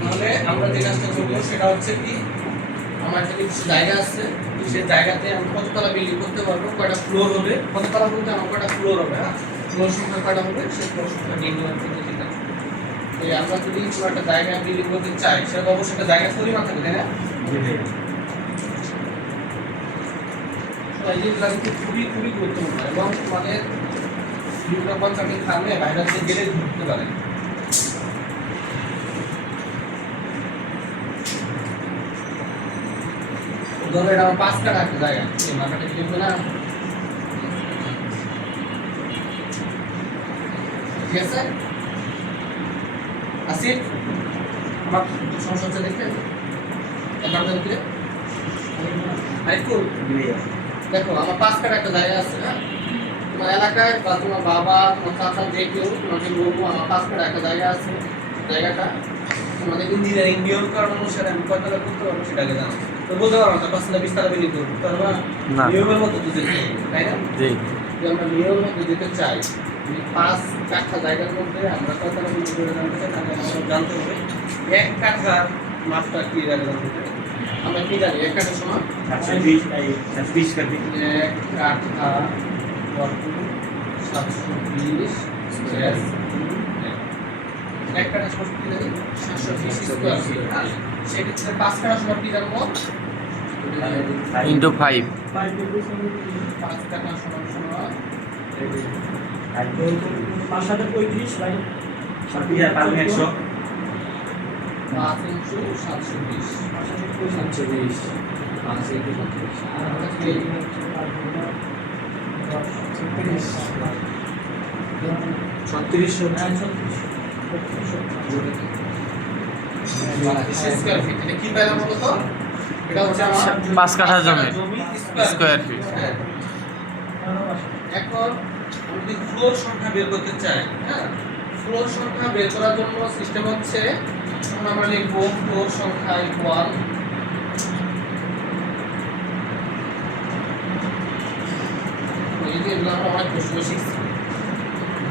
তাহলে আমরা যে কাজটা করবো সেটা হচ্ছে কি, আমার এখানে কিছু জায়গা আছে, সেই জায়গাতে আমি কততলা বিল্ডিং করতে পারবো, কয়টা ফ্লোর হবে, কততলা বলতে আমার কয়টা ফ্লোর হবে, হ্যাঁ ফ্লোর সংখ্যা কয়টা হবে সেই ফ্লোর সংখ্যা নির্ণয় করতে ঠিক আছে। তো আমরা যদি কোনো একটা জায়গা বিল্ডিং করতে চাই সেটা অবশ্যই একটা জায়গার পরিমাণ থাকবে, তাই না? এই জিনিসটা কিন্তু খুবই খুবই গুরুত্বপূর্ণ এবং তোমাদের বিভিন্ন কনসাল্টিং ফার্মে বাইরে গেলে ধরতে পারে। ধরো এটা আমার 5 কাঠা একটা জায়গা, এই মাথাটা কি লিখবো না, ঠিক আছে? আসিফ আমার সমস্যা হচ্ছে দেখতে একবার দেখতে আরেকটু দেখো, আমার 5 কাঠা একটা জায়গা আছে, হ্যাঁ তোমার এলাকায় বা তোমার বাবা তোমার চাচা যে কেউ তোমাকে বলবো আমার 5 কাঠা একটা জায়গা আছে, জায়গাটা তোমাদের ইঞ্জিনিয়ারিং নিয়ম কারণ অনুসারে আমি কতটা করতে পারবো সেটাকে জানো। তো বলতে পারবো না 5 বিস্তার বিল্ডিং করবো, তার মানে নিয়মের মতো তো যেতে হবে, তাই না? জি, যে আমরা নিয়মের মধ্যে যেতে চাই, 5 কাঠা জায়গার মধ্যে আমরা কতটা বিল্ডিং করে জানতে চাই, তাহলে আমরা জানতে হবে 1 কাঠার মাপটা কি জায়গা জানতে চাই। আমরা কি জানি 1 কাঠা সমান 720 কাঠি। 1 কাঠা বর্গ 720 স্কয়ার। 1 কাঠা সমান কি জানি 720 স্কয়ার ফিট। সেক্ষেত্রে 5 কাঠা সমান কি জানবো ইন্টু 5 5 কাঠা সমান সমান 5,35 বাই 100 5 ইনটু 720 720 5 ইনটু 36 ফিট। এটা কি পাইলাম বলতো? এটা হচ্ছে আমার 5 কাঠা জমি স্কয়ার স্কয়ার ফিট। এখন আমি যদি ফ্লোর সংখ্যা বের করতে চাই, হ্যাঁ ফ্লোর সংখ্যা বের করার জন্য সিস্টেম হচ্ছে এখন আমরা লিখব ফ্লোর সংখ্যা ইকুয়াল এই যে এগুলো আমরা অনেক প্রশ্ন শিখছি,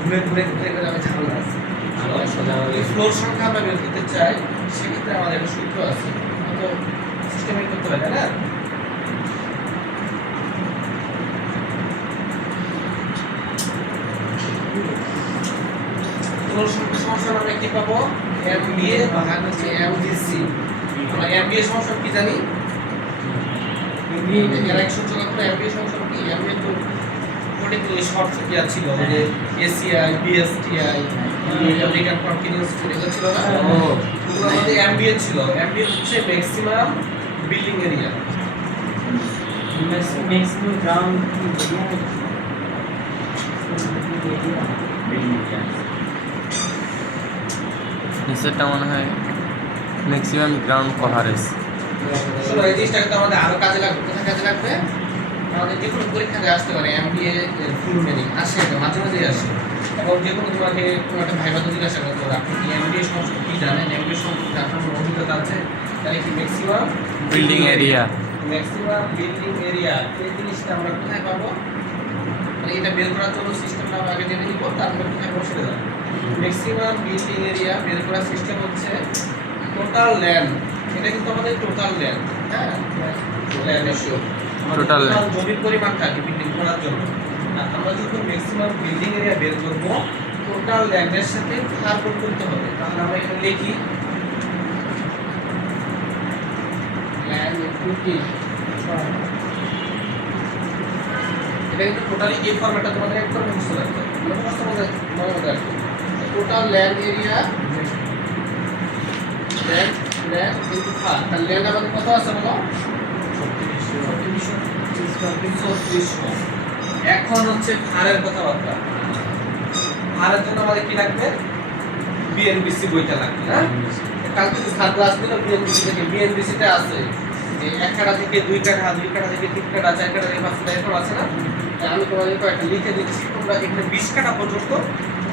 ঘুরে ঘুরে ঘুরে ঘুরে আমি ঝামেলা আছে। ফ্লোর সংখ্যা আমরা বের করতে চাই, সেক্ষেত্রে আমাদের একটা সূত্র আছে, তো সিস্টেমে করতে হবে, তাই না? ফ্লোর সংখ্যা সমান আমরা কি পাবো, MBA ভাগ হচ্ছে MDC। আমরা MBA সমান কি জানি, এর এক সূত্র কত, MBA সমান কি, MBA তো অনেকগুলো শর্ট কি ছিল, যে ACI BSTI আমেরিকান কন্টিনিউয়াস এগুলো ছিল না, ওগুলোর মধ্যে MBA ছিল। MBA হচ্ছে maximum building area, maximum ground নিচেরটা মনে হয় ম্যাক্সিমাম গ্রাউন্ড কভারেজ। শোনো এই জিনিসটাকে তো আমাদের আরো কাজে লাগবে, কোথায় কাজে লাগবে, আমাদের যে কোনো পরীক্ষাতে আসতে পারে MBA এর ফুল মিনিং আসে, মাঝে মাঝেই আসে। এবং যে কোনো তোমাকে কোনো একটা ভাইবা জিজ্ঞাসা করতে হবে আপনি কি MBA সম্পর্কে কি জানেন, MBA সম্পর্কে আপনার কোনো অভিজ্ঞতা আছে, তাহলে কি maximum building area, maximum building area এই জিনিসটা আমরা কোথায় পাবো, মানে এটা বের করার জন্য সিস্টেমটা আমরা আগে জেনে নিব, তারপর কোথায় বসে দেবো। ম্যাক্সিমাম বিল্ডিং এরিয়া বের করার সিস্টেম হচ্ছে টোটাল ল্যান্ড, এটা কিন্তু আমাদের টোটাল ল্যান্ড, হ্যাঁ ল্যান্ড রেশিও, Total land। জমির পরিমাণ থাকে বিল্ডিং করার জন্য। আর আমরা যখন ম্যাক্সিমাম বিল্ডিং এরিয়া বের করব টোটাল ল্যান্ডের সাথে ভাগ করতে হবে, তাহলে আমরা এখানে লিখি ল্যান্ড ইনটু কি, এটা কিন্তু টোটালি এই ফরম্যাটটা তোমাদের একদম মুখস্থ রাখতে হবে, মানে মুখস্থ মনে মনে রাখতে হবে। Total land area land into ভাগ, তাহলে ল্যান্ড আমাদের কত আছে বলো, 3600। এখন হচ্ছে ভাড়ের কথাবার্তা, ভাড়ের জন্য আমাদের কি লাগবে, বিএনবিসি বইটা লাগবে, হ্যাঁ কালকে যে স্যার ক্লাস দিল বিএনবিসি থেকে, বিএনবিসি তে আছে যে 1 কাঠা থেকে 2 কাঠা, 2 কাঠা থেকে 3 কাঠা, 4 কাঠা থেকে 5 কাঠা এরকম আছে না। আমি তোমাদের কয়েকটা লিখে দিচ্ছি, তোমরা এখানে 20 কাঠা পর্যন্ত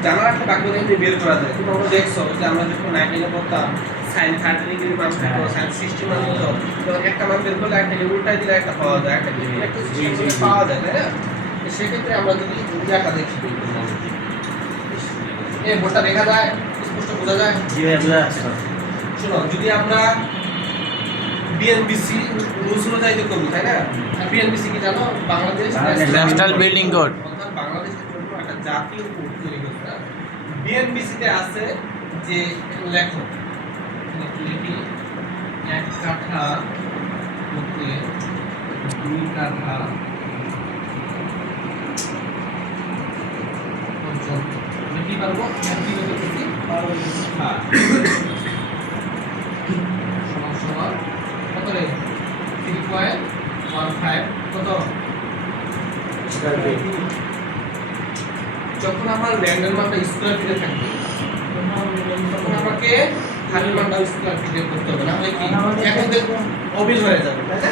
জানা রাখলে বাকি এমনি বের করা যায়। তোমরা দেখছো যে আমরা যখন 9 পড়তাম সাইন 30 ডিগ্রি মান পেতো, সাইন 60 মান হতো, তো একটা মান বের করলে একটা উল্টাই দিলে একটা পাওয়া যায়, একটা সিস্টেম পাওয়া যায়, তাই না? সেক্ষেত্রে আমরা যদি ইন্ডিয়াটা দেখি, এই বোর্ডটা দেখা যায়, স্পষ্ট বোঝা যায়, জি ভাই বোঝা যাচ্ছে। শোনো, যদি আমরা বিএনবিসি রুলস অনুযায়ী তো করবো, তাই না? আর বিএনবিসি কি জানো? Bangladesh national building code. অর্থাৎ বাংলাদেশের জন্য একটা জাতীয় কোড তৈরি করতে হবে। বিএনবিসিতে আছে যে লেখো লিখি 1 কাঠা হতে 2 কাঠা পর্যন্ত আমরা কি পারবো? কি করতেছি? হ্যাঁ, সমান সমান কত রে? 3.15 কত? যখন আমার ল্যান্ডের মানটা স্কয়ার ফিটে থাকবে তখন আমাকে খালির মানটা স্কয়ার ফিটে করতে হবে, না হয় কি এখন দেখো অবিল হয়ে যাবে, তাই না?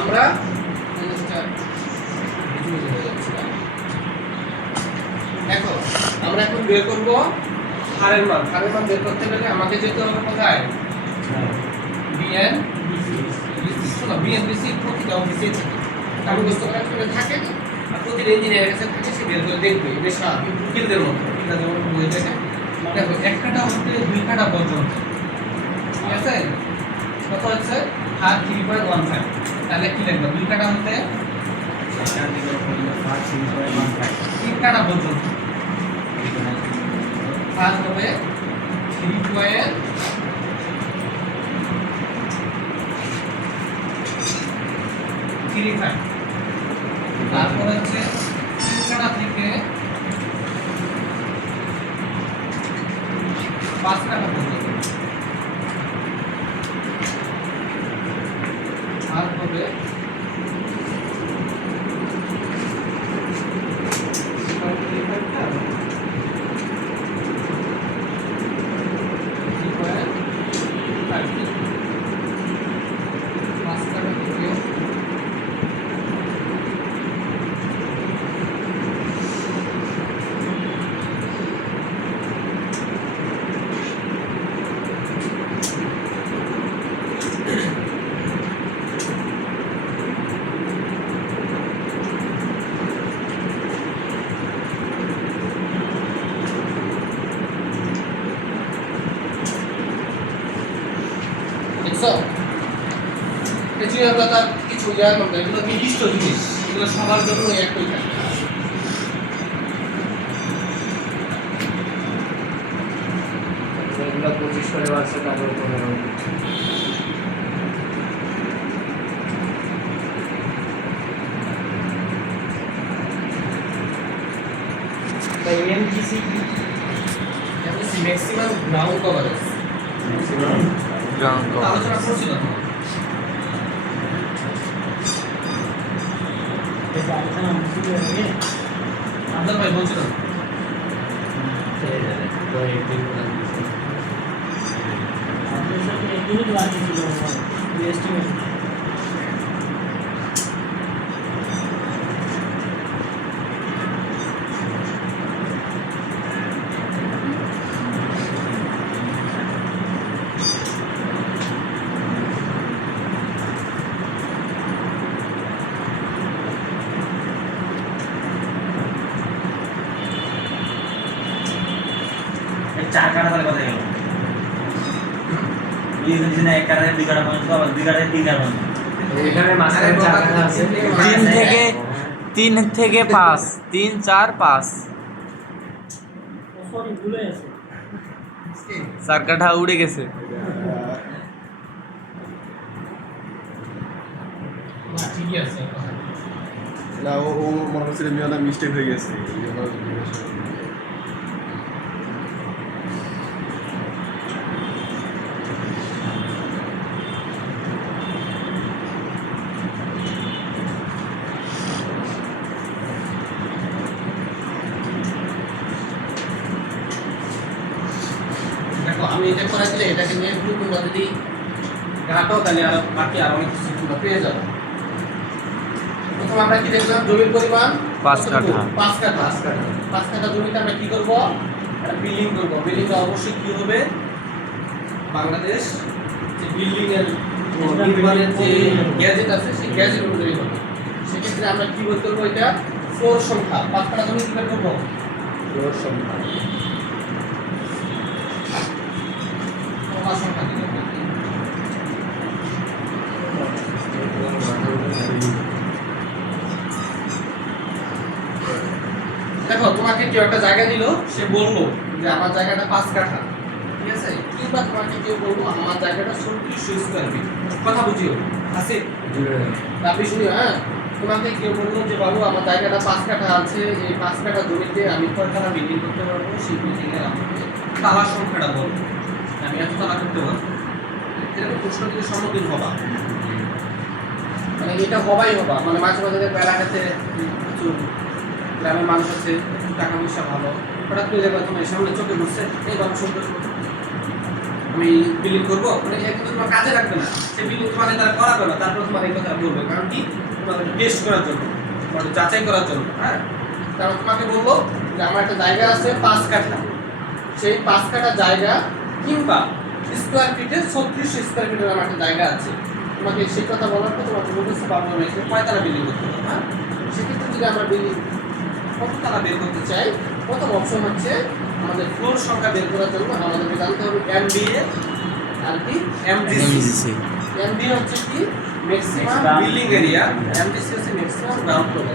আমরা জিনিসটা বুঝে হয়ে যাচ্ছে না। দেখো আমরা এখন বের করব হারের মান। হারের মান বের করতে গেলে আমাকে যেতে হবে কোথায়? BN BC. শোনো, বিএনবিসি প্রতিটা অফিসে থাকে, আমি বুঝতে পারলাম সেটা থাকে না, আর প্রতিটা ইঞ্জিনিয়ারের কাছে থাকে, সে বের করে দেখবে বেশ উকিলদের মতো। এটা যেমন বলে থাকে, দেখো 1 কাঠা হতে 2 কাঠা পর্যন্ত, ঠিক আছে? কত হচ্ছে? আর 3.15। তাহলে কি লিখবো? 2 কাঠা হতে 3 কাঠা পর্যন্ত আর হবে 3.35। তারপর হচ্ছে 3 কাঠা থেকে 5 কাঠা পর্যন্ত আর হবে 5 কাঠা থেকে দেখছো? এগুলো কথা কিছু জানো না, এগুলো নির্দিষ্ট জিনিস, এগুলো সবার জন্য একই থাকে। এগুলো 25 করে বাড়ছে, তারপর 15। তাই এমজিসি কি? MC maximum ground coverage ground আলোচনা করছিল তো। এটা আলোচনা মুশকিল হয়ে গেছে। আব্দুল ভাই বলছিল আপনার সাথে ইউনিট বাকি ছিল আমার এস্টিমেট। এই 4 কাঠা তাহলে কথা গেল। এই জিনিস না 1 কাঠা 2 কাঠা পর্যন্ত, আবার 2 কাঠা 3 কাঠা পর্যন্ত। এখানে মাঝখানে 4 কাঠা আছে। 3 থেকে 5, 3, 4, 5। সরি ভুলে গেছে। 4 কাঠা উড়ে গেছে। না ঠিকই আছে। না ও মনে হচ্ছে মিয়াদা মিস্টেক হয়ে গেছে। দেখো আমি এটা করে দিলে এটাকে নিয়ে একটু তোমরা যদি ঘাটো তাহলে আর বাকি আর অনেক কিছু তোমরা পেয়ে যাবে। প্রথম আমরা কি দেখলাম? জমির পরিমাণ 5 কাঠা। 5 কাঠা। 5 কাঠা জমিতে আমরা কি করব? একটা বিল্ডিং করব। বিল্ডিংটা অবশ্যই কি হবে? বাংলাদেশ যে বিল্ডিং এর নির্মাণের যে গ্যাজেট আছে সেই গ্যাজেট অনুযায়ী হবে। সেক্ষেত্রে আমরা কি বলতে পারবো? এটা ফ্লোর সংখ্যা। 5 কাঠা জমি কি বের করবো? ফ্লোর সংখ্যা। সংখ্যা দিলাম। কেউ একটা জায়গা দিল, সে বললো যে আমার জায়গাটা 5 কাঠা, ঠিক আছে, কিংবা তোমাকে কেউ বললো আমার জায়গাটা 3600 স্কয়ার ফিট, কথা বুঝিও আছে আপনি শুনিও, হ্যাঁ, তোমাকে কেউ বললো যে বাবু আমার জায়গাটা 5 কাঠা আছে, এই 5 কাঠা জমিতে আমি কয়খানা বিল্ডিং করতে পারবো, সেই বিল্ডিং এর আমাকে তালা সংখ্যাটা বলবো, আমি এত তালা করতে পারবো, এরকম প্রশ্ন কিন্তু সম্মুখীন হবা, মানে এটা হবাই হবা, মানে মাঝে মাঝে দেখবো এলাকাতে কিছু গ্রামের মানুষ আছে, একটু টাকা পয়সা ভালো, হঠাৎ করে দেখো তোমার সামনে চোখে ঘুরছে, এই বাবু সুন্দর আমি বিলিং করবো, মানে এটা কিন্তু তোমার কাজে রাখবে না, সে বিলিং তোমাকে তারা করাবে না, তারপর তোমার এই কথা বলবে, কারণ কি তোমাকে টেস্ট করার জন্য, তোমাকে যাচাই করার জন্য, হ্যাঁ, কারণ তোমাকে বলবো যে আমার একটা জায়গা আছে 5 কাঠা, সেই 5 কাঠা জায়গা কিংবা স্কোয়ার ফিটে 3600 স্কোয়ার ফিটের আমার একটা জায়গা আছে, তোমাকে সেই কথা বলার পর তোমাকে বলতেছে বাবু আমি এখানে কয়তলা বিল্ডিং করতে পারবো, হ্যাঁ, সেক্ষেত্রে যদি আমরা বিল্ডিং কততলা বের করতে চাই, প্রথম অপশন হচ্ছে আমাদের ফ্লোর সংখ্যা বের করার জন্য আমাদেরকে জানতে হবে এমবিএ আর কি এমজিসি। এমবিএ হচ্ছে কি ম্যাক্সিমাম বিল্ডিং এরিয়া, এমজিসি হচ্ছে ম্যাক্সিমাম গ্রাউন্ড ফ্লোর।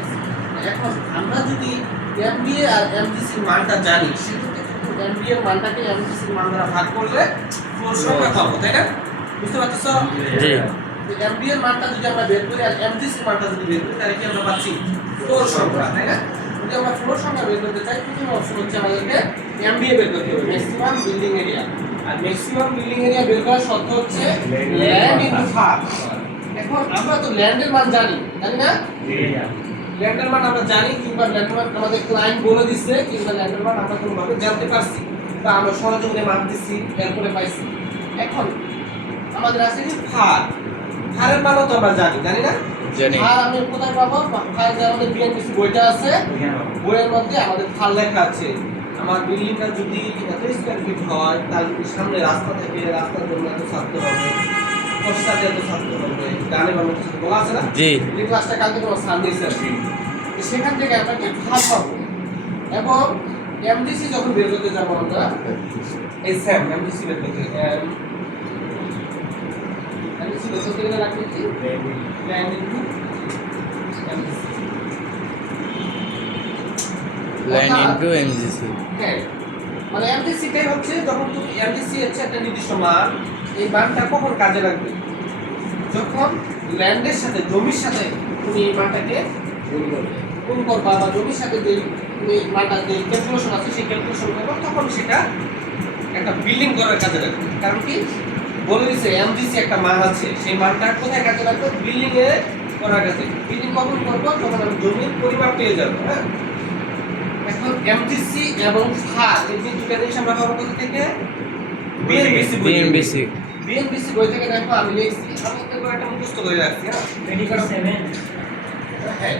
এখন আমরা যদি এমবিএ আর এমজিসি মানটা জানি, সেক্ষেত্রে কিন্তু এমবিএ এর মানটাকে এমজিসি এর মান দ্বারা ভাগ করলে ফ্লোর সংখ্যা পাবো, তাই না? বুঝতে পারতেছো? জি। এমবিএ এর মানটা যদি আমরা বের করি আর এমজিসি এর মানটা যদি বের করি, তাহলে কি আমরা পাচ্ছি ফ্লোর সংখ্যা, তাই না? যদি আমরা ফ্লোর সংখ্যা বের করতে চাই, প্রথম অপশন হচ্ছে আমাদেরকে এমবিএ বের করতে হবে, ম্যাক্সিমাম বিল্ডিং এরিয়া। আর ম্যাক্সিমাম বিল্ডিং এরিয়া বের করার শর্ত হচ্ছে ল্যান্ড ইনটু ফার। এখন আমরা তো ল্যান্ডের মান জানি, জানি না? ল্যান্ডের মান আমরা জানি, কিংবা ল্যান্ডের মান আমাদের ক্লায়েন্ট বলে দিচ্ছে, কিংবা ল্যান্ডের মান আমরা কোনোভাবে জানতে পারছি, বা আমরা সহযোগে মান দিচ্ছি, এরপরে পাইছি। এখন আমাদের আছে কি ফার, ফারের মানও তো আমরা জানি, জানি না? জানি। ফার আমি কোথায় পাবো? ফার যে আমাদের বিএনপিসি বইটা আছে, বইয়ের মধ্যে আমাদের ফার লেখা আছে। আমার বিল্ডিংটা যদি 1 স্কয়ার ফিট হয়, তাহলে যদি সামনে রাস্তা থাকে, রাস্তার জন্য এত ছাড়তে হবে, খরচাতে এত ছাড়তে হবে, গানে বামে কিছু বলা আছে না? জি। এই ক্লাসটা কালকে তোমার সার দিয়েছে আর কি। তো সেখান থেকে আমরা একটা ফার পাবো, এবং এমডিসি যখন বের করতে যাবো আমরা, এই স্যাম এমডিসি বের করতে এমডিসি বের করতে গেলে রাখতে কি land into MDC, line into MGC. হ্যাঁ, মানে এমডিসিটাই হচ্ছে যখন তুমি এমডিসি হচ্ছে একটা নির্দিষ্ট মান, এই মানটা কখন কাজে লাগবে? যখন ল্যান্ডের সাথে, জমির সাথে তুমি এই মানটাকে গুণ করবা, বা জমির সাথে যে তুমি মানটা যে ক্যালকুলেশন আছে সেই ক্যালকুলেশন করবা, তখন সেটা একটা বিল্ডিং করার কাজে লাগবে। কারণ কি বলে দিচ্ছে এমডিসি একটা মান আছে, সেই মানটা কোথায় কাজে লাগবে? বিল্ডিং এ করার কাজে। বিল্ডিং কখন করবো? যখন আমি জমির পরিমাপ পেয়ে যাবো, হ্যাঁ। এখন এমজিসি এবং ফার এই যে দুটো জিনিস আমরা পাবো কোথা থেকে? বিএনবিসি বই থেকে। বিএমবিসি। বিএনবিসি বই থেকে দেখো আমি লিখছি, আমি তো একটা মুখস্থ করে রাখছি, হ্যাঁ। 27 হ্যাঁ,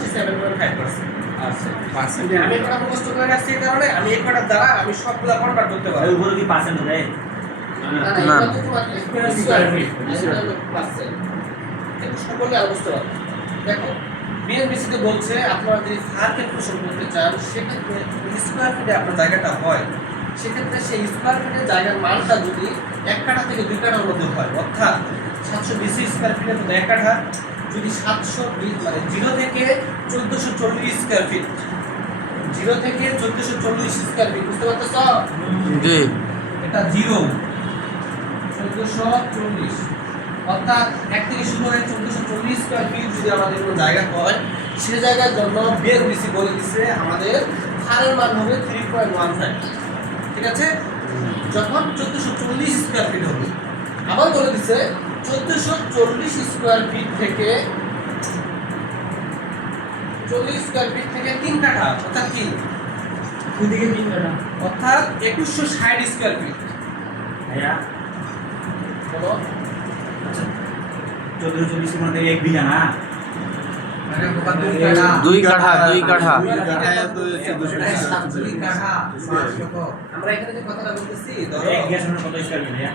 67.5%। আচ্ছা, আমি একটা মুখস্থ করে রাখছি, এই কারণে আমি এই কটার দ্বারা আমি সবগুলা কনভার্ট করতে আর পারবো। উপরে কি পার্সেন্ট দেয়? না, এটা তো তোমার স্কয়ার ফিট, পার্সেন্ট। এটা সকলে আর বুঝতে পারবে। দেখো বিএনবিসি তে বলছে আপনারা যদি ফার ক্যালকুলেশন করতে চান, সেক্ষেত্রে স্কয়ার ফিটে আপনার জায়গাটা হয়, সেক্ষেত্রে সেই স্কয়ার ফিটের জায়গার মানটা যদি 1 কাঠা থেকে 2 কাঠার মধ্যে হয়, অর্থাৎ 720 স্কয়ার ফিটের মধ্যে 1 কাঠা, যদি 720 মানে 0 থেকে 1440 স্কয়ার ফিট, 0 থেকে 1440 স্কয়ার ফিট, বুঝতে পারতেছ? জি। এটা 0 1440, অর্থাৎ 1 থেকে শুরু হয়ে 1440 স্কয়ার ফিট যদি আমাদের কোনো জায়গা হয়, সে জায়গার জন্য বিএনবিসি বলে দিচ্ছে আমাদের ফারের মান হবে 3.15, ঠিক আছে? যখন 1440 স্কয়ার ফিট হবে, আবার বলে দিচ্ছে 1440 স্কয়ার ফিট থেকে 40 স্কয়ার ফিট থেকে 3 কাঠা, অর্থাৎ কি ওদিকে 3 কাঠা, অর্থাৎ 2160 স্কয়ার ফিট। ভাইয়া বলো 1440 এর মধ্যে 1 বিঘা না? মানে বোকা 2 2 কাঠা, 2 কাঠা। আমরা এখানে যে কথাটা বলতেছি, ধরো 1 বিঘা সমান কত স্কয়ার ফিট ভাইয়া?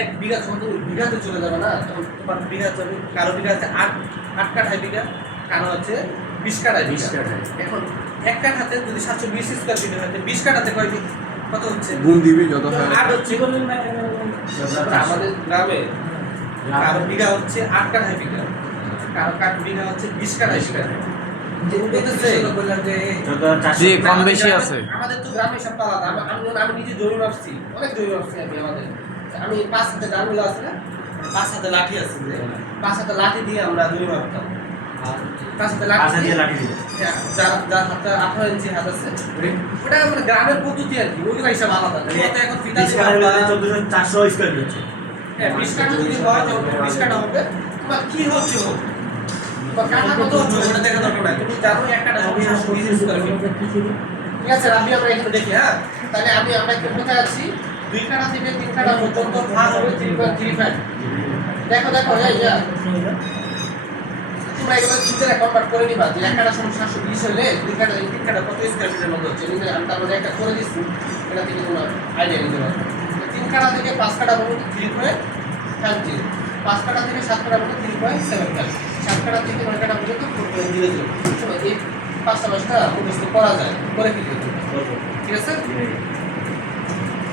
1 বিঘা যখন বিঘাতে চলে যাবে না, তখন তোমার বিঘা যাবে, কারো বিঘা আছে 8 কাঠায় বিঘা, কারো আছে 20 কাঠায় বিঘা। এখন 1 কাঠাতে যদি 720 স্কয়ার ফিট হয়, 20 কাঠাতে কয় ফিট কত হচ্ছে? গুণ দিবি যত হয়। 8 হচ্ছে। আমাদের গ্রামে কারো বিঘা হচ্ছে 8 কাঠায় বিঘা, কারো বিঘা হচ্ছে 20 কাঠায় বিঘা। বুঝতেছে? যত 400 জি, কম বেশি আছে। আমাদের তো গ্রামে সব আলাদা। আমি নিজে জমি মাপছি, অনেক জমি মাপছি আমি আমাদের। আমি 5 হাতে ডানগুলো আছে না, 5 হাতে লাঠি আছে যে, 5 হাতে লাঠি দিয়ে আমরা জমি মাপতাম। 5 হাতে লাঠি পাঁচ হাতে দিয়ে, লাঠি দিবে। হ্যাঁ, যার হাতে 18 ইঞ্চি হাত আছে, ওটা মানে গ্রামের পদ্ধতি আর কি, ওইগুলো হিসাব আলাদা। তোমরা তো এখন ফিতা 20 দিয়ে কাঠার মাপবা। ভিতরে 1400 স্কয়ার ফিট হচ্ছে। হ্যাঁ, 20 কাঠা যদি হয় তখন 20 কাঠা হবে। তোমার কি হচ্ছে হোক, তোমার কাঠা কত হচ্ছে ওটা দেখা দরকার নাই। তুমি জানো এক কাঠা সমান 720 স্কয়ার ফিট। ঠিক আছে, আমি আমরা এখানে দেখি। হ্যাঁ, তাহলে আমরা এখন কোথায় আছি? 2 কাঠা থেকে 3 কাঠা পর্যন্ত ভাগ হবে 3.35। দেখো এই যে তোমরা এগুলো চিত্রে কনভার্ট করে নিবা যে 1 কাঠা সমান 720 হলে 2 কাঠা 3 কাঠা কত স্কয়ার ফিটের মধ্যে হচ্ছে। আমি তারপরে একটা করে দিচ্ছি, এটা থেকে তোমরা আইডিয়া নিতে পারবে। 3 কাঠা থেকে 5 কাঠা পর্যন্ত 3.50, 5 কাঠা থেকে 7 কাঠা পর্যন্ত 3.75, 7 কাঠা থেকে 9 কাঠা পর্যন্ত 4.00। শোনো, এই 5টা মুখস্থ করা যায়, করে ফেলতে ঠিক আছে।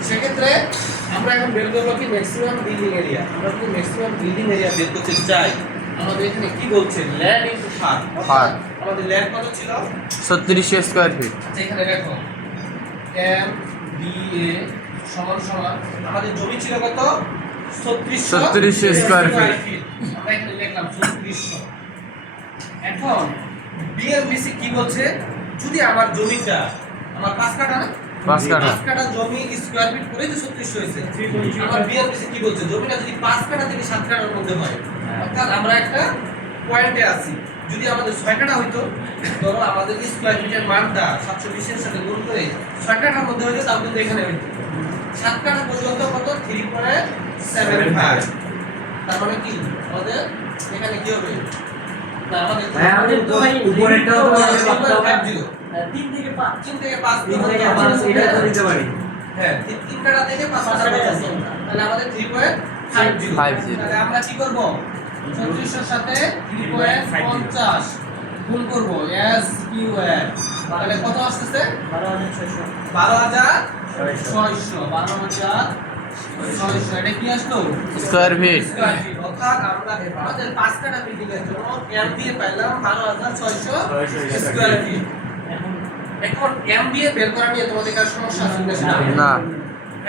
সেক্ষেত্রে আমরা এখন বের করবো কি ম্যাক্সিমাম বিল্ডিং এরিয়া। আমরা যদি ম্যাক্সিমাম বিল্ডিং এরিয়া বের করতে চাই, আমাদের এখানে কি বলছে, ল্যান্ড ইনটু ফার। ফার। আমাদের ল্যান্ড কত ছিল? 3600 স্কয়ার ফিট। আচ্ছা, এখানে দেখো এম বি এ সমান সমান আমাদের জমি ছিল কত? 3600 স্কয়ার ফিট। আমরা এখানে লিখলাম 3600। এখন বিএমবিসি কি বলছে, যদি আমার জমিটা আমার 5 কাঠা না, 5 কাঠা। 5 কাঠা জমি স্কয়ার ফিট করে তো 3600 হয়েছে। আমার বিএমবিসি কি বলছে, জমিটা যদি 5 কাঠা থেকে 7 কাঠার মধ্যে হয়, অর্থাৎ আমরা একটা পয়েন্টে আছি। যদি আমাদের 6 কাঠা হইতো, ধরো আমাদের স্কয়ার ফিটের মানটা 720 এর সাথে গুণ করে 6 কাঠার মধ্যে হইতো, তাও কিন্তু এখানে হইতো। 7 কাঠা পর্যন্ত কত? 3.75। তার মানে কি আমাদের এখানে কি হবে? না, আমাদের ভাই, আমাদের তো ভাই উপরেরটাও তো আমাদের করতে হবে। 3.50 3 থেকে 5 3 থেকে 5 3 থেকে 5 এটা তো দিতে পারি। হ্যাঁ, 3 কাঠা থেকে 5 কাঠা পর্যন্ত। তাহলে আমাদের 3.50। 50 তাহলে আমরা কি করব? 3600 এর সাথে 3.50 গুণ করব এস কিউ এর। তাহলে কত আসছে? 12600 12600। 12600 এটা কি আসলো? Square feet. Square feet. অর্থাৎ আমরা আমাদের 5 কাঠা বিল্ডিং এর জন্য এম দিয়ে পাইলাম 12600 স্কয়ার ফিট। এখন এমবিএ বের করা নিয়ে তোমাদের কার সমস্যা আছে কিনা? না।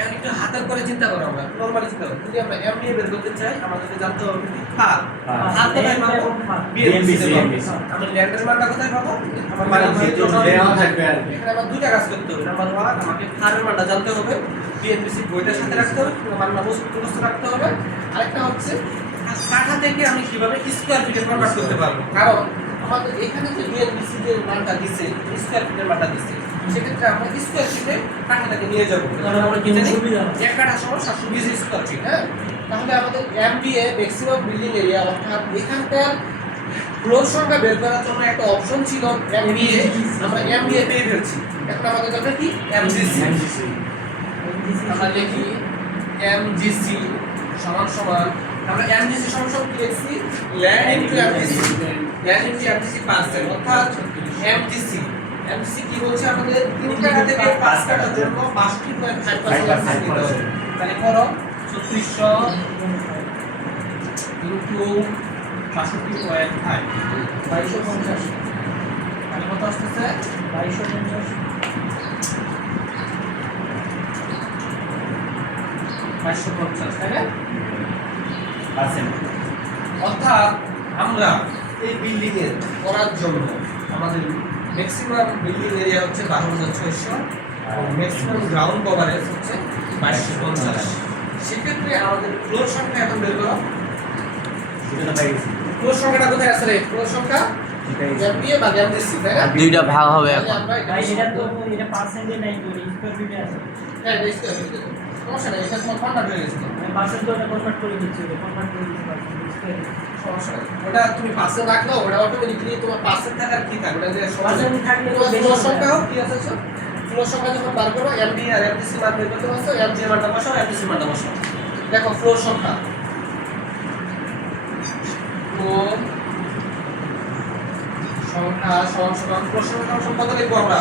এখন একটু হাতের করে চিন্তা করো, আমরা নরমালি চিন্তা করো। যদি আমরা এমবিএ বের করতে চাই, আমাদেরকে জানতে হবে কি ফার। ফার কোথায় পাবো? বিএমবিসি। আমরা ল্যান্ডের মানটা কোথায় পাবো? আমার মানে দেওয়া থাকবে আর কি। এখানে আমার দুইটা কাজ করতে হবে। নাম্বার 1, আমাকে ফারের মানটা জানতে হবে, বিএমবিসি বইটার সাথে রাখতে হবে, মানটা মুখস্থ রাখতে হবে। আরেকটা হচ্ছে কাঠা থেকে আমি কিভাবে স্কয়ার ফিটে কনভার্ট করতে পারবো। কারণ আমাদের এখানে যে বিএমবিসি যে মানটা দিছে, স্কয়ার ফিটের মানটা দিছে, সেক্ষেত্রে আমরা স্কয়ার ফিটে কাঠাটাকে নিয়ে যাবো। কারণ আমরা কি জানি, এক কাঠা সমান 720 স্কয়ার ফিট। হ্যাঁ, তাহলে আমাদের এমবিএ ম্যাক্সিমাম বিল্ডিং এরিয়া, অর্থাৎ এখানকার ফ্লোর সংখ্যা বের করার জন্য একটা অপশন ছিল এমবিএ। আমরা এমবিএ পেয়ে ফেলছি। এখন আমাদের দরকার কি? এমজিসি। আমরা লিখি এমজিসি সমান সমান, আমরা এমজিসি সমান সমান কি লিখছি? Land into MGC. Land into MGC percent, অর্থাৎ এমজিসি কি বলছে, আমাদের 3 কাঠা থেকে 5 কাঠার জন্য 62.5% দিতে হবে। তাহলে করো 3600 ইনটু 62.5, 2250। তাহলে কত আসতেছে? 2250 550, তাই না? পার্সেন্ট। অর্থাৎ আমরা এই বিল্ডিং এর করার জন্য আমাদের ম্যাক্সিমাম বিল্ডিং এরিয়া হচ্ছে 12600 এবং ম্যাক্সিমাম গ্রাউন্ড কভারেজ হচ্ছে 2250। সেক্ষেত্রে আমাদের ফ্লোর সংখ্যা এখন বের করো। এটা পাই গেছি। ফ্লোর সংখ্যাটা কোথায় আছে রে? ফ্লোর সংখ্যা এমবিএ বা এমজিসি, তাই না? দুইটা ভাগ হবে তাহলে এখন। আমরা ভাই এটা এটা তো এটা পার্সেন্টে নাই, তো স্কয়ার ফিটে আছে। হ্যাঁ, এটা স্কয়ার ফিট দেবো, সমস্যা নেই। এটা তোমার কনভার্ট হয়ে গেছে। মানে পার্সেন্ট তো কনভার্ট করে দিচ্ছি, কনভার্ট করে দিচ্ছি পার্সেন্ট স্কয়ার ফিট। সমস্যা নেই, ওটা তুমি পার্সেন্ট রাখলো, ওটা অটোমেটিক্যালি তোমার পার্সেন্ট থাকার কি থাকবে, ওটা যে পার্সেন্ট থাকলে তো তোমার বেশি ফ্লোর হবে। সংখ্যা হোক, কি আছে সব ফ্লোর সংখ্যা যখন বার করো, এমডি আর এমডিসি মান বের করতে পারছো, এমডি মানটা বসাও, এমডিসি মানটা বসাও। দেখো ফ্লোর সংখ্যা, ফ্লোর সংখ্যা সমান সমান ফ্লোর সংখ্যা সমান কত লিখবো আমরা?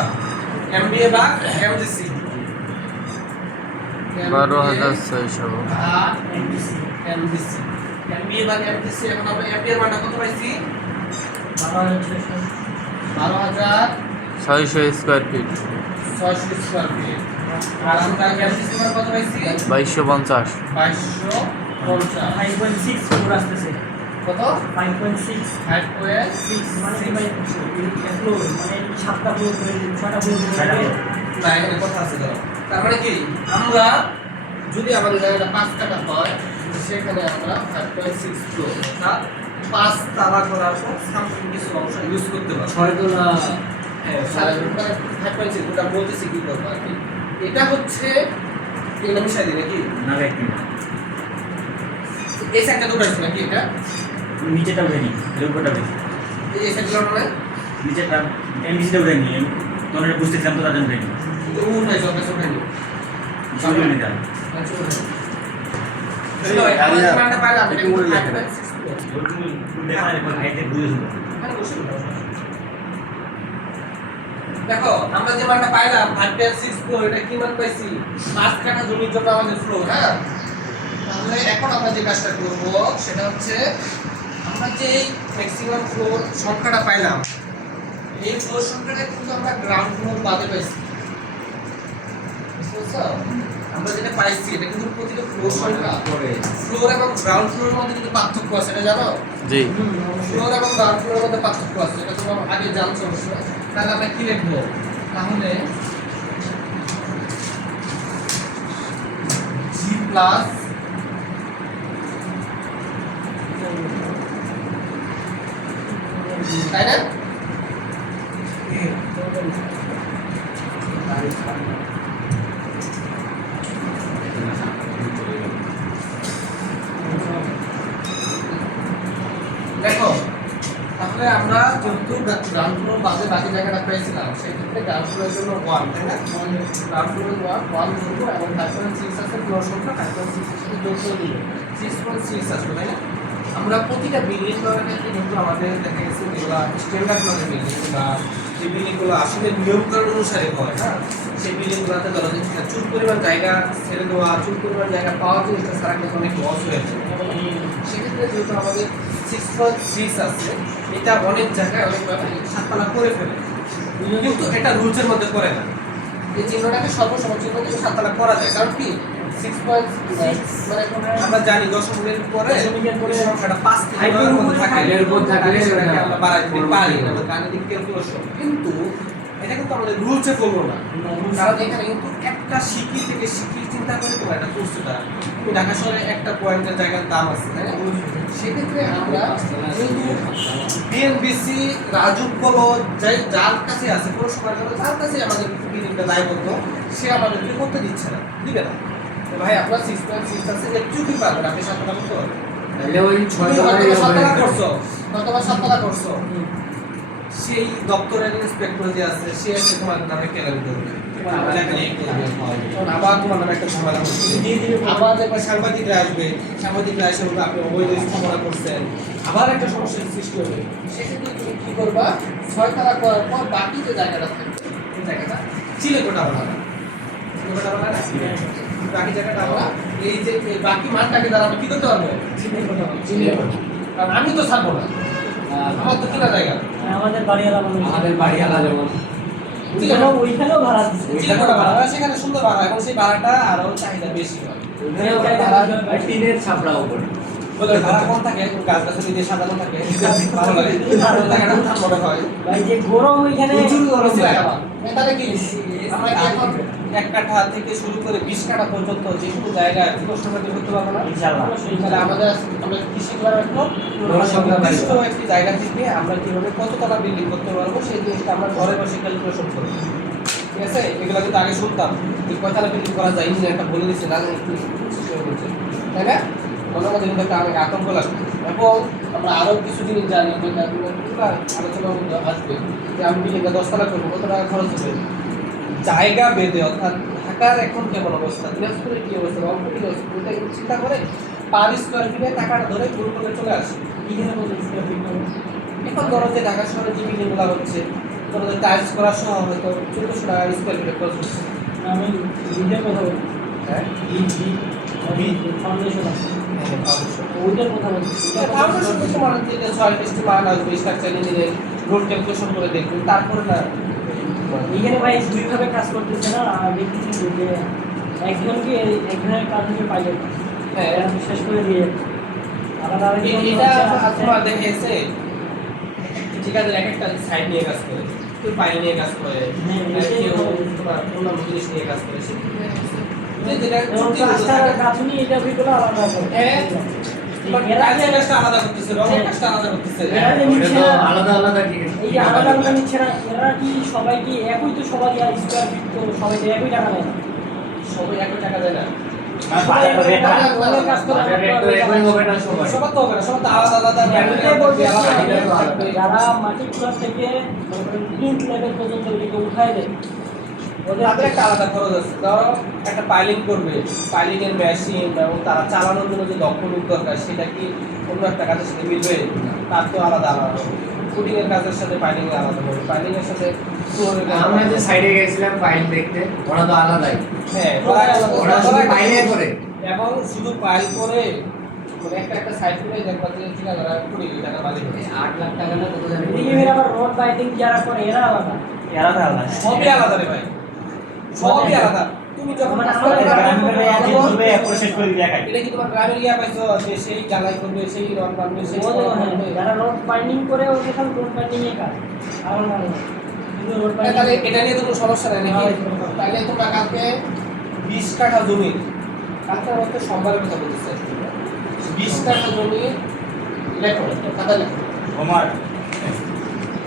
এমবিএ বা এমডিসি। 12600। আর এমডিসি এমবিএ বা এমডিসি। এখন আমরা এমবিএ এর মানটা কত পাইছি? 12600 ছয়শো স্কোয়ার ফিট 12,600 স্কোয়ার ফিট। আর আমরা বিএনবিসি মান কত পাইছি? 2250 2250। 5.6 ফ্লোর আসতেছে। কত? 5.6 5.6 মানে কি ভাই ফ্লোর মানে 7টা ফ্লোর করে 6টা ফ্লোর ছয়টা করে floor। না, এখানে কথা আছে ধরো। তার মানে কি আমরা যদি আমাদের জায়গাটা 5 কাঠা হয় সেখানে আমরা 5.6 ফ্লোর অর্থাৎ 5 তালা করার পর সামথিং কিছু অংশ ইউজ করতে পারবো। 6 তলা হ্যাঁ, সারা মানে 5.6 ওটা বলতেছি কি করবো আর কি। এটা হচ্ছে এগুলো মিশাই দিই নাকি? না ভাই একটু না। এই সাইডটা দুটো আছে নাকি এটা? নিচেটা উঠে নি, এর উপরটা বেশি। এই সাইডগুলো মানে নিচেটা এমবিসিটা উঠে নি, তখন এটা বুঝতেছিলাম তো তার জন্য উঠে নি। উঠাই সব কাছে উঠাই নি। সেগুলো নিতে হবে। আচ্ছা উঠাই। চলো আমরা যে মানটা পাইলাম এটা কিন্তু 5.6 ফ্লোর। দেখা যায় হাইটে বুঝে শুনবো। হ্যাঁ, বসে বসে। দেখো আমরা যে মানটা পাইলাম 5.6 ফ্লোর, এটা কি মান পাইছি? 5 কাঠা জমির জন্য আমাদের ফ্লোর। হ্যাঁ, তাহলে এখন আমরা যে কাজটা করব সেটা হচ্ছে আমরা যে ম্যাক্সিমাম ফ্লোর সংখ্যাটা পাইলাম এই ফ্লোর সংখ্যাটা কিন্তু আমরা গ্রাউন্ড ফ্লোর বাদে পাইছি। বুঝতে পারছো? আমরা যেটা পাইছি এটা কিন্তু প্রতিটা ফ্লোর সংখ্যা করে ফ্লোর এবং গ্রাউন্ড ফ্লোরের মধ্যে কিন্তু পার্থক্য আছে, এটা জানো? জি ফ্লোর এবং গ্রাউন্ড ফ্লোরের মধ্যে পার্থক্য আছে, এটা তোমরা আগে জানছো অবশ্যই। তাহলে আমরা কি লিখবো? তাহলে G প্লাস তাই না? দেখো তাহলে আমরা যেহেতু গ্রাউন্ড ফ্লোর বাদে বাকি জায়গাটা পেয়েছিলাম সেক্ষেত্রে গ্রাউন্ড ফ্লোরের জন্য 1 তাই না? গ্রাউন্ড ফ্লোর 1 ধরবো এবং 5.6 আছে ফ্লোর সংখ্যা 5.6 এর সাথে যোগ করে দিলে 6.6 আসবে তাই না? আমরা প্রতিটা বিল্ডিং করার ক্ষেত্রে কিন্তু আমাদের দেখা গেছে যেগুলো স্ট্যান্ডার্ড মানে বিল্ডিং বা যে বিল্ডিংগুলো আসলে নিয়মকানুন অনুসারে হয় হ্যাঁ সেই বিল্ডিংগুলোতে ধরো যে চুল পরিমাণ জায়গা ছেড়ে দেওয়া চুল পরিমাণ জায়গা পাওয়া জিনিসটা ছাড়া কিন্তু অনেক লস হয়ে যায়। সেক্ষেত্রে যেহেতু আমাদের 6.6 আছে এটা অনেক জায়গায় অনেকভাবে সাততলা করে ফেলে কিন্তু এটা রুলসের মধ্যে করে না। এই চিহ্নটাকে সর্বসময় চিহ্ন দিয়ে সাততলা করা যায় কারণ কি 6.6 মানে আমরা জানি দশমিকের পরে সংখ্যাটা 5 থেকে 9 এর মধ্যে থাকে, এর উপর থাকলে সেটাকে আমরা বাড়াই দিতে পারি না, আমরা গাণিতিক ক্যালকুলেশন। কিন্তু এটা কিন্তু আমাদের রুলসে করবো না কারণ এখানে কিন্তু একটা সিকি থেকে সিকি চিন্তা করে তোমার একটা করছে তারা ঢাকা শহরে একটা পয়েন্টের জায়গার দাম আছে তাই না? সেক্ষেত্রে আমরা যেহেতু বিএনবিসি রাজুক বলো যার কাছে আছে কোনো সময় গেলো যার কাছে আমাদের বিল্ডিংটা দায়বদ্ধ সে আমাদেরকে করতে দিচ্ছে না, দিবে না। তো ভাই আপনার 6.6 আছে একটু কি পারবেন আপনি 7 টাকা করতে পারবেন? তাহলে ওই 6 তুমি তলা হয়তো 7 টাকা করছো গতবার 7 টাকা করছো সেই দপ্তরের ইন্সপেক্টর যে আছে সে এসে তোমার নামে কেলেমি করবে আবার তোমার নামে একটা ঝামেলা হচ্ছে আবার একবার সাংবাদিকরা আসবে, সাংবাদিকরা এসে বলবে আপনি অবৈধ স্থাপনা করছেন, আবার একটা সমস্যার সৃষ্টি হবে। সেক্ষেত্রে তুমি কি করবা 6 তালা করার পর বাকি যে জায়গাটা থাকবে এই জায়গাটা চিলেকোটা বানাবে, চিলেকোটা বানাবে বাকি জায়গাটা আমরা এই যে এই বাকি মানটাকে দ্বারা আমরা কি করতে পারবো চিলেকোটা। কারণ আমি তো থাকবো না, আমার তো কিনা জায়গা আমাদের বাড়িওয়ালা মানুষ আমাদের বাড়ি আলাদা যেমন ওইখানেও ভাড়া দিচ্ছে চিলেকোটা ভাড়া সেখানে সুন্দর ভাড়া এবং সেই ভাড়াটা আরো চাহিদা বেশি হয়। ওখানে ওটা ভাড়া টিনের ছাপড়া উপরে বলে ভাড়া কম থাকে গাছ গাছালি দিয়ে সাজানো থাকে ভালো লাগে জায়গাটা উঠান মনে হয় ভাই যে গরম ওইখানে প্রচুর গরম বুঝলে? লাগে। তাহলে কি আমরা কি এখন 1 কাঠা থেকে শুরু করে 20 কাঠা পর্যন্ত যে কোনো জায়গায় বিকশনটা করতে পারবো না ইনশাআল্লাহ। তাহলে আমাদের আমরা কৃষি করার একটা নির্দিষ্ট একটি জায়গা থেকে আমরা কিভাবে কততলা বিল্ডিং করতে পারবো সেই জিনিসটা আমরা ঘরে বসে ক্যালকুলেশন করবো। ঠিক আছে, এগুলো কিন্তু আগে শুনতাম যে কয়তলা বিল্ডিং করা যায় ইঞ্জিনিয়ার একটা বলে দিচ্ছে না একটু তাই না? মনের মধ্যে কিন্তু একটা অনেক আতঙ্ক লাগবে এবং আমরা আরও কিছু জিনিস জানি যেটা আলোচনার মধ্যে আসবে যে আমি বিল্ডিংটা 10 তলা করবো কত টাকা খরচ হবে জায়গা বেঁধে অর্থাৎ ঢাকার এখন কেমন অবস্থা দিনাজপুরের কী অবস্থা রংপুরের কী অবস্থা এটা কিন্তু চিন্তা করে পার স্কোয়ার ফিটে টাকাটা ধরে গুণ করে চলে আসে। এখানে কত স্কোয়ার ফিট হবে? এখন ধরো যে ঢাকা শহরে যে বিল্ডিংগুলো হচ্ছে ধরো যে টাইলস করা সহ হয়তো 1400 টাকা স্কোয়ার ফিটে খরচ হচ্ছে। আমি ইটের কথা বলছি হ্যাঁ ইট ফাউন্ডেশন আছে ওইটার কথা বলছি ফাউন্ডেশন করতে মানে যে 6 মান আসবে স্ট্রাকচার ইঞ্জিনিয়ারিং রোড ক্যালকুলেশন করে দেখবেন, তারপরে না এখানে ভাই দুইভাবে কাজ করতেছে না, আর দেখতেছি যে একজনকে একজনের কাজ হচ্ছে পাইলট, হ্যাঁ এরা বিশ্বাস করে দিয়ে আলাদা আলাদা এটা আপনারা দেখেছে ঠিকাদার এক একটা সাইড নিয়ে কাজ করে, কেউ পাইল নিয়ে কাজ করে, হ্যাঁ, আর এটাই কেউ তো। তোমার অন্যান্য জিনিস নিয়ে কাজ করে, যেটা যেমন প্লাস্টার গাঁথনি এটা ভিতরে আলাদা করে। হ্যাঁ। এরা যে কাজটা আলাদা করতেছে, রঙের কাজটা আলাদা করতেছে। এরা যে ওটা নিচ্ছে তো না, আলাদা আলাদা ঠিক আছে এই যে আলাদা আলাদা নিচ্ছে না, এরা কি সবাই কি একই তো সবাই আর স্কোয়ার ফিট তো সবাই তো একই টাকা নেয় না। সবাই একই টাকা দেয় না, সবাই একই টাকা রঙের কাজ করে, বাজার রেট তো একই হবে না সবাই সবার তো হবে না, সবার তো আলাদা আলাদা এটাই বলতে আলাদা চাচ্ছি, আলাদা থাকবে। যারা মাটি কুলার থেকে প্লিন্থ লেভেল পর্যন্ত এটাকে উঠায় দেয় ওদের তাদের একটা আলাদা খরচ আছে। ধরো একটা পাইলিং করবে, পাইলিং এর মেশিন এবং তারা চালানোর জন্য যে দক্ষ লোক দরকার সেটা কি অন্য একটা কাজের সাথে মিলবে? তার তো আলাদা আলাদা হবে। ফুটিং এর কাজের সাথে পাইলিং এর আলাদা হবে, পাইলিং এর সাথে ফ্লোরের কাজ আমরা যে আলাদা। সাইডে গেছিলাম ফাইল দেখতে ওরা তো আলাদাই হ্যাঁ ওরা ওরা শুধু ফাইলে করে এবং শুধু পাইল করে মানে একটা একটা সাইড করে দেখবা যে ঠিক আছে ওরা 20 টাকা বাজে হবে। 8 লাখ টাকা না কত জানি এদিকে ফের আবার রোড বাইন্ডিং যারা করে এরা আলাদা। এরা তো আলাদা সবই আলাদা রে ভাই, সবই আলাদা। তুমি যখন মানে কাজ আমাদের করবে, গ্রামে যে বলবে প্রসেস করে দিয়ে খাই এটা কি তোমার গ্রামের ইয়া পাইছো যে সেই জ্বালাই করবে, সেই রং বানবে, সেই ওদের রং হ্যাঁ, বানবে? যারা রোড বাইন্ডিং করে ওদের খালি রোড বাইন্ডিং এ কাজ আর না শুধু রোড হ্যাঁ, তাহলে বাইন্ডিং এটা নিয়ে তো কোনো সমস্যা নাই নাকি? তাহলে তোমরা কালকে 20 কাঠা জমি, কালকে আমাকে সোমবারের কথা বলতেছে, 20 কাঠা জমি লেখো, খাতা লেখো। আমার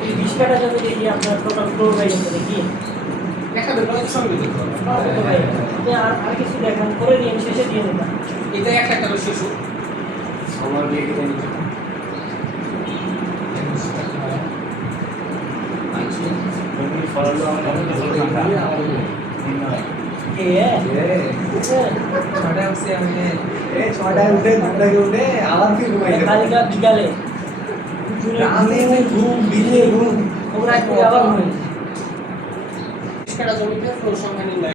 এই 20 কাঠা জমি দিয়ে আপনার টোটাল ফ্লোর বাইন্ডিং করে কি একটা বেতনের সঙ্গে দিতে হবে। আপনি আর কিছু দেখান করে দিয়ে শেষে দিয়ে দেবেন। এটা একটা একটা করে শিশু আমার দিয়ে কেটে নিচ্ছে তুমি ফলো আমাদের তো ফলো না কে ছটায় উঠে ঘুমটাকে উঠে আবার ফির ঘুমাই কালকা বিকালে ঘুম বিলে ঘুম তোমরা একটু আবার ঘুমাই 20 কাঠা জমিতে ফ্লোর সংখ্যা নির্ণয়